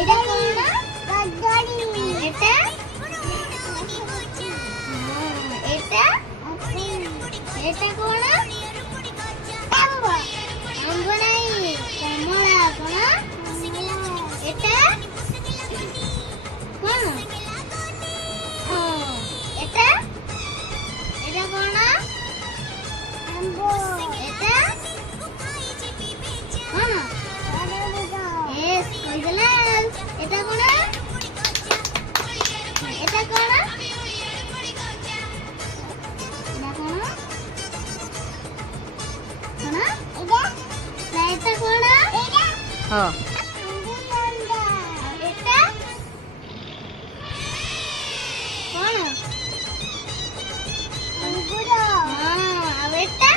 এটা কোন কদলি এটা এটা এটা কোন আম্ব আম্ব নাই কমলা কোন এটা কোন এটা এটা কোন আম্ব এটা কোন এস কইলাল এটা কোন এটা কোন এটা কোন কোন এটা কোন এটা হ্যাঁ এটা কোন अंगूर हां अब এটা